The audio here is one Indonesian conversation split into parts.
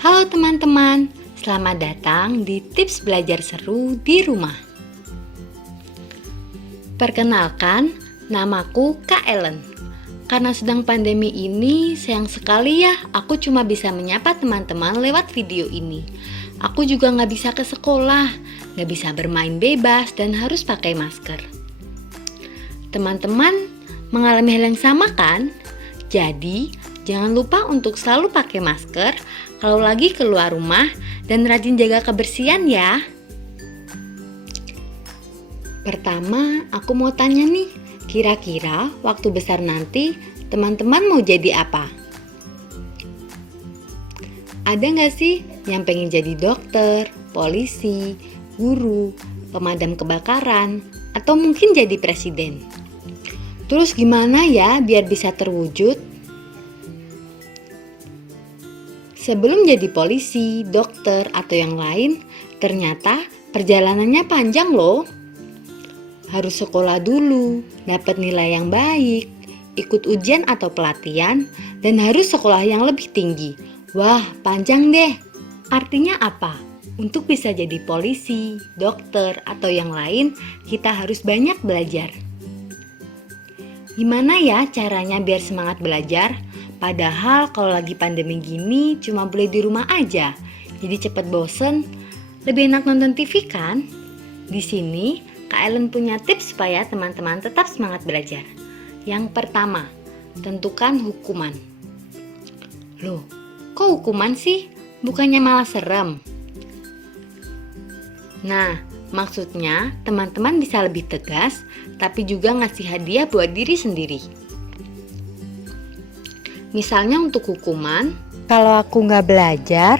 Halo teman-teman, selamat datang di Tips Belajar Seru di Rumah. Perkenalkan, namaku Kak Ellen. Karena sedang pandemi ini, sayang sekali ya aku cuma bisa menyapa teman-teman lewat video ini. Aku juga nggak bisa ke sekolah, nggak bisa bermain bebas dan harus pakai masker. Teman-teman mengalami hal yang sama kan? Jadi, jangan lupa untuk selalu pakai masker kalau lagi keluar rumah dan rajin jaga kebersihan ya. Pertama, aku mau tanya nih, kira-kira waktu besar nanti teman-teman mau jadi apa? Ada nggak sih yang pengen jadi dokter, polisi, guru, pemadam kebakaran, atau mungkin jadi presiden? Terus gimana ya biar bisa terwujud? Sebelum jadi polisi, dokter, atau yang lain, ternyata perjalanannya panjang loh. Harus sekolah dulu, dapat nilai yang baik, ikut ujian atau pelatihan, dan harus sekolah yang lebih tinggi. Wah, panjang deh. Artinya apa? Untuk bisa jadi polisi, dokter, atau yang lain, kita harus banyak belajar. Gimana ya caranya biar semangat belajar? Padahal kalau lagi pandemi gini cuma boleh di rumah aja. Jadi cepet bosen. Lebih enak nonton TV kan? Di sini Kak Ellen punya tips supaya teman-teman tetap semangat belajar. Yang pertama, tentukan hukuman. Loh, kok hukuman sih? Bukannya malah serem? Nah, maksudnya teman-teman bisa lebih tegas, tapi juga ngasih hadiah buat diri sendiri. Misalnya untuk hukuman, kalau aku nggak belajar,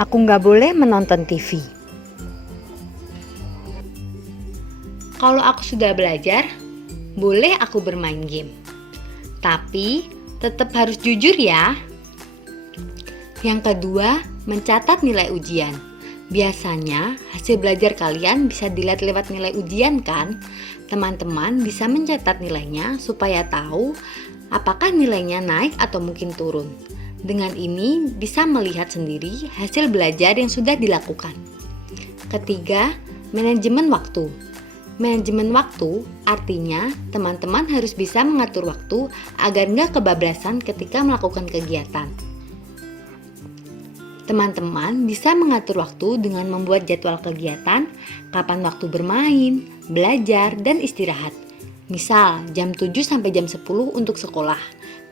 aku nggak boleh menonton TV. Kalau aku sudah belajar, boleh aku bermain game. Tapi tetap harus jujur ya. Yang kedua, mencatat nilai ujian. Biasanya hasil belajar kalian bisa dilihat lewat nilai ujian kan? Teman-teman bisa mencatat nilainya supaya tahu apakah nilainya naik atau mungkin turun. Dengan ini bisa melihat sendiri hasil belajar yang sudah dilakukan. Ketiga, manajemen waktu. Manajemen waktu artinya teman-teman harus bisa mengatur waktu agar nggak kebablasan ketika melakukan kegiatan. Teman-teman bisa mengatur waktu dengan membuat jadwal kegiatan, kapan waktu bermain, belajar, dan istirahat. Misal, jam 7 sampai jam 10 untuk sekolah.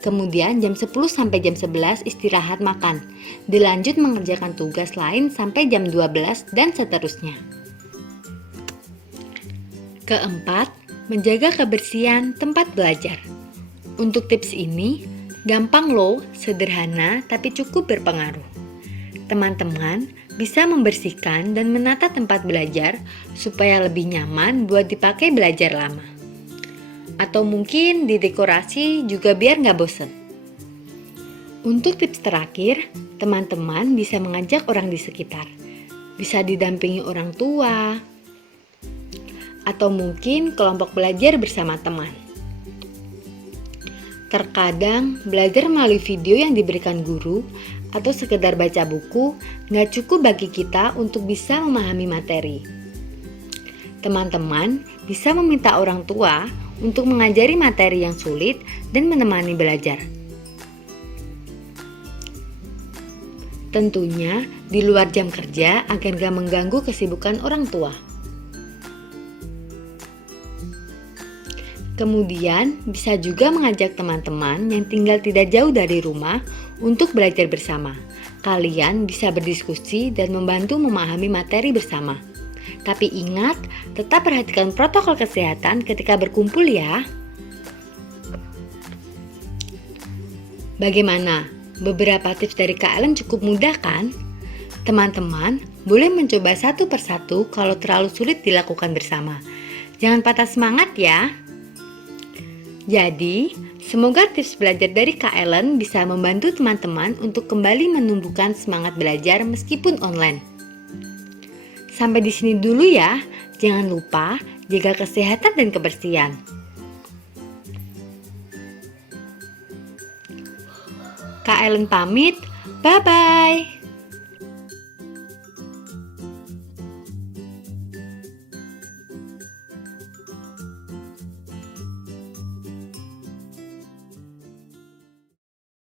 Kemudian jam 10 sampai jam 11 istirahat makan. Dilanjut mengerjakan tugas lain sampai jam 12 dan seterusnya. Keempat, menjaga kebersihan tempat belajar. Untuk tips ini, gampang loh, sederhana tapi cukup berpengaruh. Teman-teman bisa membersihkan dan menata tempat belajar supaya lebih nyaman buat dipakai belajar lama. Atau mungkin didekorasi juga biar nggak bosen. Untuk tips terakhir, teman-teman bisa mengajak orang di sekitar. Bisa didampingi orang tua, atau mungkin kelompok belajar bersama teman. Terkadang belajar melalui video yang diberikan guru atau sekedar baca buku nggak cukup bagi kita untuk bisa memahami materi. Teman-teman bisa meminta orang tua untuk mengajari materi yang sulit dan menemani belajar. Tentunya di luar jam kerja agar gak mengganggu kesibukan orang tua. Kemudian bisa juga mengajak teman-teman yang tinggal tidak jauh dari rumah untuk belajar bersama. Kalian bisa berdiskusi dan membantu memahami materi bersama. Tapi ingat, tetap perhatikan protokol kesehatan ketika berkumpul ya. Bagaimana? Beberapa tips dari Kak Ellen cukup mudah kan? Teman-teman boleh mencoba satu persatu kalau terlalu sulit dilakukan bersama. Jangan patah semangat ya. Jadi, semoga tips belajar dari Kak Ellen bisa membantu teman-teman untuk kembali menumbuhkan semangat belajar meskipun online. Sampai di sini dulu ya. Jangan lupa jaga kesehatan dan kebersihan. Kak Ellen pamit. Bye-bye.